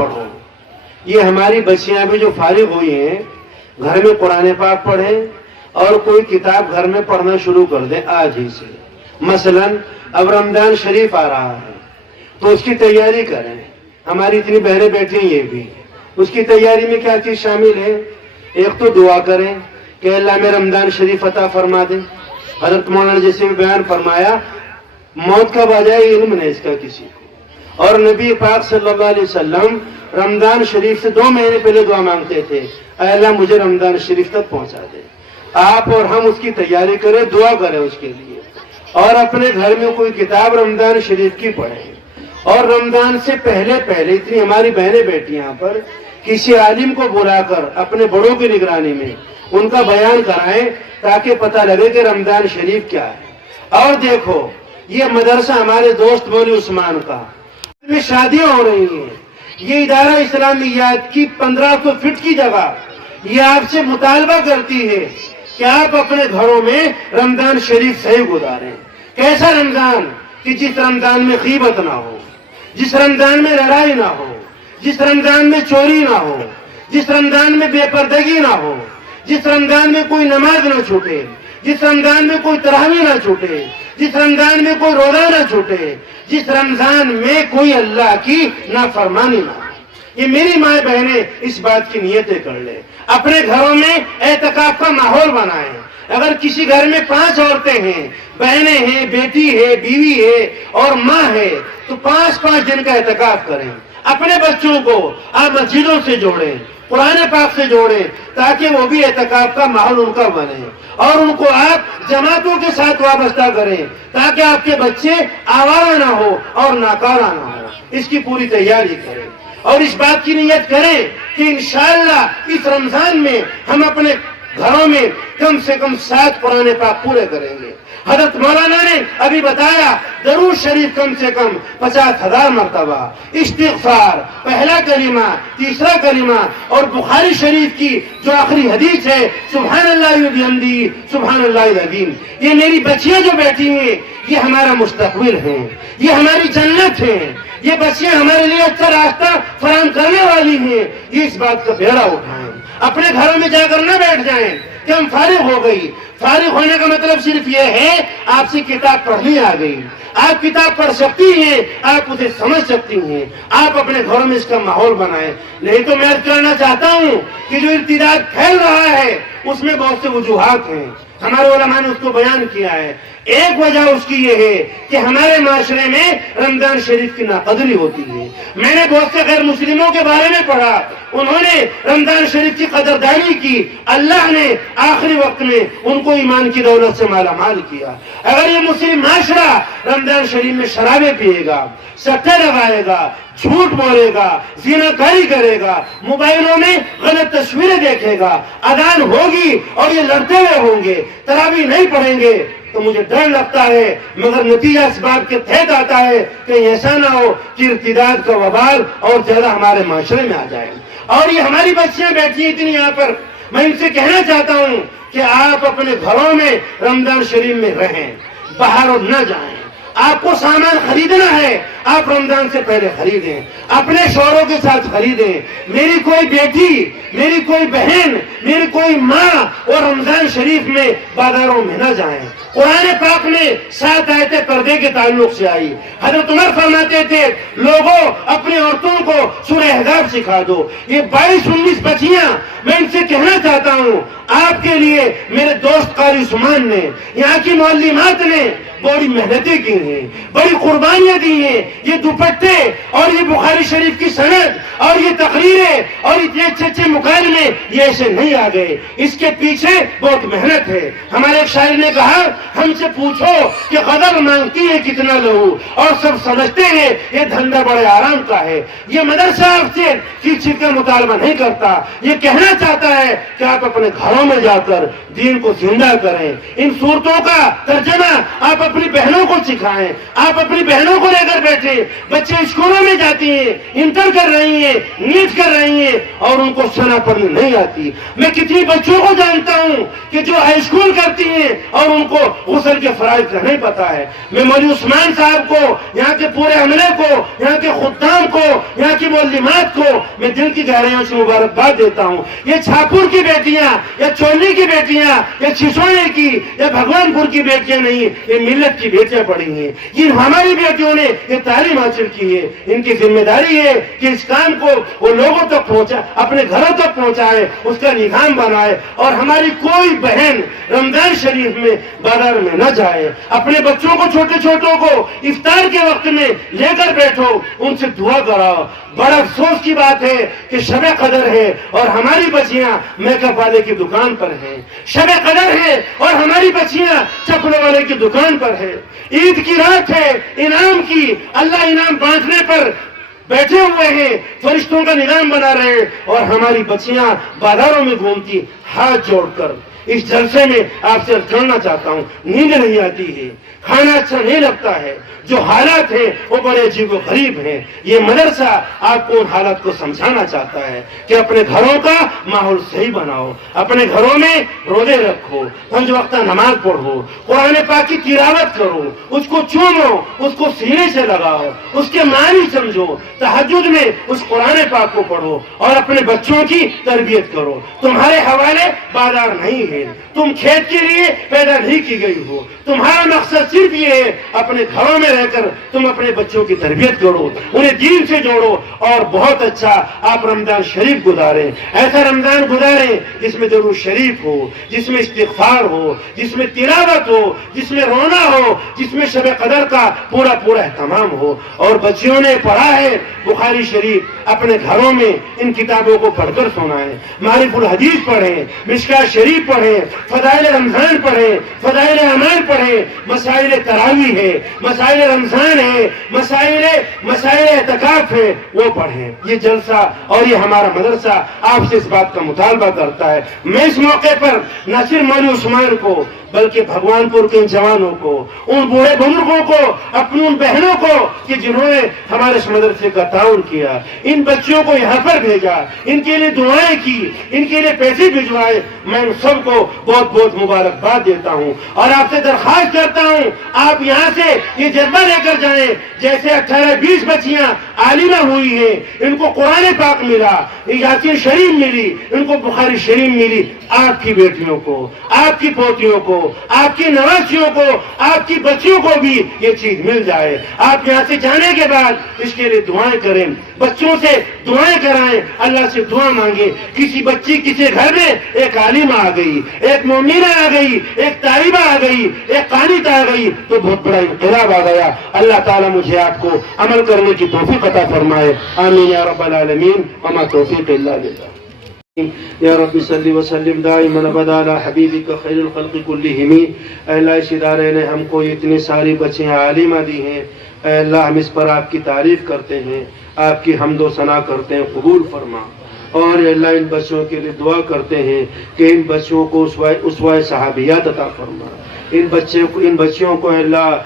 پڑھو. یہ ہماری بچیاں بھی جو فارغ ہوئی ہیں گھر میں قرآن پاک پڑھیں اور کوئی کتاب گھر میں پڑھنا شروع کر دیں آج ہی سے. مثلا اب رمضان شریف آ رہا ہے تو اس کی تیاری کریں. ہماری اتنی بہنیں بیٹھی ہیں یہ بھی, اس کی تیاری میں کیا چیز شامل ہے؟ ایک تو دعا کریں کہ اللہ میں رمضان شریف عطا فرما دیں. حضرت مولانا جیسے بھی بیان فرمایا موت کا بجائے علم نہیں اس کا کسی کو, اور نبی پاک صلی اللہ علیہ وسلم رمضان شریف سے 2 مہینے پہلے دعا مانگتے تھے, اے اللہ مجھے رمضان شریف تک پہنچا دے. آپ اور ہم اس کی تیاری کریں, دعا کریں اس کے لیے, اور اپنے گھر میں کوئی کتاب رمضان شریف کی پڑھیں. اور رمضان سے پہلے اتنی ہماری بہنیں بیٹھی یہاں پر, کسی عالم کو بلا کر اپنے بڑوں کی نگرانی میں ان کا بیان کرائیں تاکہ پتہ لگے کہ رمضان شریف کیا ہے. اور دیکھو یہ مدرسہ ہمارے دوست مولوی عثمان کا, میں شادیاں ہو رہی ہیں, یہ ادارہ اسلامیات کی 1500 فٹ کی جگہ یہ آپ سے مطالبہ کرتی ہے کہ آپ اپنے گھروں میں رمضان شریف صحیح گزاریں. کیسا رمضان کہ جس رمضان میں غیبت نہ ہو, جس رمضان میں لڑائی نہ ہو, جس رمضان میں چوری نہ ہو, جس رمضان میں بے پردگی نہ ہو, جس رمضان میں کوئی نماز نہ چھوٹے, جس رمضان میں کوئی تراویح نہ چھوٹے, جس رمضان میں کوئی روزہ نہ چھوٹے, جس رمضان میں کوئی اللہ کی نافرمانی نہ ہو. یہ میری ماں بہنیں اس بات کی نیتیں کر لیں, اپنے گھروں میں اعتکاف کا ماحول بنائیں. اگر کسی گھر میں 5 عورتیں ہیں, بہنیں ہیں, بیٹی ہے, بیوی ہے اور ماں ہے, تو 5 دن کا اعتکاف کریں. اپنے بچوں کو آپ مسجدوں سے جوڑیں, قرآن پاک سے جوڑیں تاکہ وہ بھی اعتکاف کا ماحول ان کا بنے, اور ان کو آپ جماعتوں کے ساتھ وابستہ کریں تاکہ آپ کے بچے آوارہ نہ ہو اور ناکارہ نہ ہو. اس کی پوری تیاری کریں اور اس بات کی نیت کریں کہ انشاءاللہ اس رمضان میں ہم اپنے گھروں میں کم سے کم 7 قرآن پاک پورے کریں گے. حضرت مولانا نے ابھی بتایا درود شریف کم سے کم 50,000 مرتبہ, استغفار پہلا کلمہ, تیسرا کلمہ, اور بخاری شریف کی جو آخری حدیث ہے سبحان اللہ و بحمدہ سبحان اللہ العظیم. یہ میری بچیاں جو بیٹھی ہیں یہ ہمارا مستقبل ہیں, یہ ہماری جنت ہیں, یہ بچیاں ہمارے لیے اچھا راستہ فراہم کرنے والی ہیں. یہ اس بات کا بیڑا اٹھائیں, اپنے گھروں میں جا کر نہ بیٹھ جائیں کہ ہم فارغ ہو گئی. فارغ ہونے کا مطلب صرف یہ ہے آپ سے کتاب پڑھنی آ گئی, آپ کتاب پڑھ سکتی ہیں, آپ اسے سمجھ سکتی ہیں, آپ اپنے گھروں میں اس کا ماحول بنائیں. نہیں تو میں عرض کرنا چاہتا ہوں کہ جو ارتداد پھیل رہا ہے اس میں بہت سے وجوہات ہیں, ہمارے علماء نے اس کو بیان کیا ہے. ایک وجہ اس کی یہ ہے کہ ہمارے معاشرے میں رمضان شریف کی ناقدری ہوتی ہے. میں نے بہت سے غیر مسلموں کے بارے میں پڑھا, انہوں نے رمضان شریف کی قدردانی کی, اللہ نے آخری وقت میں ان کو ایمان کی دولت سے مالا مال کیا. اگر یہ مسلم معاشرہ رمضان شریف میں شرابیں پیے گا, سٹے لگائے گا, جھوٹ بولے گا, زنا کاری کرے گا, موبائلوں میں غلط تصویریں دیکھے گا, اذان ہوگی اور یہ لڑتے ہوئے ہوں گے, تراویح نہیں پڑھیں گے, تو مجھے ڈر لگتا ہے مگر نتیجہ اس بات کے تحت آتا ہے کہ ایسا نہ ہو کہ ارتداد کا وبال اور زیادہ ہمارے معاشرے میں آ جائے. اور یہ ہماری بچیاں بیٹھی ہیں اتنی یہاں پر, میں ان سے کہنا چاہتا ہوں کہ آپ اپنے گھروں میں رمضان شریف میں رہیں, باہر اور نہ جائیں. آپ کو سامان خریدنا ہے آپ رمضان سے پہلے خریدیں, اپنے شوہروں کے ساتھ خریدیں. میری کوئی بیٹی, میری کوئی بہن, میری کوئی ماں اور رمضان شریف میں بازاروں میں نہ جائیں. قرآن پاک میں 7 آیتیں پردے کے تعلق سے آئی. حضرت عمر فرماتے تھے لوگوں اپنی عورتوں کو سورہ احزاب سکھا دو. یہ 22-19 بچیاں, میں ان سے کہنا چاہتا ہوں آپ کے لیے میرے دوست قاری عثمان نے, یہاں کی معلمات نے بڑی محنتیں کی ہیں, بڑی قربانیاں دی ہیں. یہ دوپٹے اور یہ بخاری شریف کی سند اور یہ تقریریں اور اتنے اچھے مکالمے یہ ایسے نہیں آ گئے, اس کے پیچھے بہت محنت ہے. ہمارے ایک شاعر نے کہا ہم سے پوچھو کہ غدر مانگتی ہے کتنا لہو, اور سب سمجھتے ہیں یہ دھندا بڑے آرام کا ہے. یہ مدرسہ آپ سے کسی کا مطالبہ نہیں کرتا, یہ کہنا چاہتا ہے کہ آپ اپنے گھروں میں جا کر دین کو زندہ کریں. ان صورتوں کا ترجمہ آپ اپنی بہنوں کو سکھائیں, آپ اپنی بہنوں کو لے کر بیٹھیں. بچے اسکولوں میں جاتی ہیں, انٹر کر رہی ہیں, ہیں، نیت کر رہی ہیں اور ان کو سنا پڑھنے نہیں آتی. میں کتنی بچوں کو جانتا ہوں کہ جو ہائی اسکول کرتی ہیں اور ان کو غسل کے فرائض کا نہیں پتا ہے. میں مولوی عثمان صاحب کو، یہاں کے پورے عملے کو، یہاں کے خدام کو، یہاں کی معلمات کو میں دل کی گہرائیوں سے مبارکباد دیتا ہوں. یہ چھاپور کی بیٹیاں یا چولی کی بیٹیاں یا چھسوڑے کی یا بھگوان پور کی بیٹیاں نہیں، یہ ملت کی بیٹیاں پڑھی ہیں. یہ ہماری بیٹیوں نے یہ تعلیم حاصل کی ہے. ان کی ذمہ داری ہے کہ اس کام کو وہ لوگوں تک پہنچا، اپنے گھروں تک پہنچائے، اس کا نظام بنائے. اور ہماری کوئی بہن رمضان شریف میں بازار میں نہ جائے. اپنے بچوں کو، چھوٹے چھوٹوں کو افطار کے وقت میں لے کر بیٹھو، ان سے دعا کراؤ. بڑا افسوس کی بات ہے کہ شب قدر ہے اور ہماری بچیاں میک اپ والے کی دکان پر ہیں. شب قدر ہے اور ہماری بچیاں چپلوں والے کی دکان پر ہے. عید کی رات ہے، انعام کی، اللہ انعام بانٹنے پر بیٹھے ہوئے ہیں، فرشتوں کا نظام بنا رہے ہیں اور ہماری بچیاں بازاروں میں گھومتی ہاتھ جوڑ کر. اس جلسے میں آپ سے کرنا چاہتا ہوں، نیند نہیں آتی ہے، کھانا اچھا نہیں لگتا ہے. جو حالات ہیں وہ بڑے عجیب و غریب ہیں. یہ مدرسہ آپ کو ان حالات کو سمجھانا چاہتا ہے کہ اپنے گھروں کا ماحول صحیح بناؤ، اپنے گھروں میں روزے رکھو، 5 وقتہ نماز پڑھو، قرآن پاک کی تلاوت کرو، اس کو چومو، اس کو سینے سے لگاؤ، اس کے معنی سمجھو، تہجد میں اس قرآن پاک کو پڑھو اور اپنے بچوں کی تربیت کرو. تمہارے حوالے بازار نہیں ہے، تم کھیت کے لیے پیدا نہیں کی گئی ہو. تمہارا مقصد صرف یہ ہے اپنے گھروں میں رہ کر تم اپنے بچوں کی تربیت کرو، انہیں دین سے جوڑو اور بہت اچھا آپ رمضان شریف گزاریں. ایسا رمضان گزاریں جس میں درود شریف ہو، جس میں استغفار ہو، جس میں تلاوت ہو، جس میں رونا ہو، جس میں شب قدر کا پورا اہتمام ہو. اور بچیوں نے پڑھا ہے بخاری شریف، اپنے گھروں میں ان کتابوں کو پڑھ کر سنائیں. معارف الحدیث پڑھیں، مشکات شریف پڑھیں، فضائل رمضان پڑھیں، فضائل اعمال پڑھیں، مسائل تراویح ہے، مسائل رمضان ہے، مسائل اعتکاف ہے، وہ پڑھیں. یہ جلسہ اور یہ ہمارا مدرسہ آپ سے اس بات کا مطالبہ کرتا ہے. میں اس موقع پر نہ صرف مولوی عثمان کو بلکہ بھگوان پور کے ان جوانوں کو، ان بوڑھے بزرگوں کو، اپنی ان بہنوں کو کہ جنہوں نے ہمارے اس مدرسے کا تعاون کیا، ان بچوں کو یہاں پر بھیجا، ان کے لیے دعائیں کی، ان کے لیے پیسے بھجوائے، میں ان سب کو بہت مبارکباد دیتا ہوں. اور آپ سے درخواست کرتا ہوں آپ یہاں سے یہ جذبہ لے کر جائیں. جیسے 18-20 بچیاں عالمہ ہوئی ہیں، ان کو قرآن پاک ملا، یاسین شریف ملی، ان کو بخاری شریف ملی. آپ کی بیٹیوں کو، آپ کی پوتیوں کو، آپ کی نواسیوں کو، آپ کی بچیوں کو بھی یہ چیز مل جائے. آپ یہاں سے جانے کے بعد اس کے لیے دعائیں کریں، بچوں سے دعائیں کرائیں، اللہ سے دعا مانگیں. کسی بچی کسی گھر میں ایک عالمہ آ گئی، ایک مومنہ آ گئی، ایک طالبہ آ گئی، ایک قانت آ گئی تو بہت بڑا انقلاب آ گیا. اللہ تعالیٰ مجھے آپ کو عمل کرنے کی توفیق عطا فرمائے. آمین یا رب العالمین. وما توفیق الا باللہ. یا رب صلی وسلم دائما ابدا علی حبیبک خیر الخلق کلہم. اے اللہ اس ادارے نے ہم کو اتنی ساری بچیاں عالمہ دی ہیں. اے اللہ ہم اس پر آپ کی تعریف کرتے ہیں، آپ کی حمد و ثنا کرتے ہیں، قبول فرما. اور اے اللہ ان بچوں کے لیے دعا کرتے ہیں کہ ان بچوں کو اسوہ صحابیات عطا فرما. ان بچیوں کو اے اللہ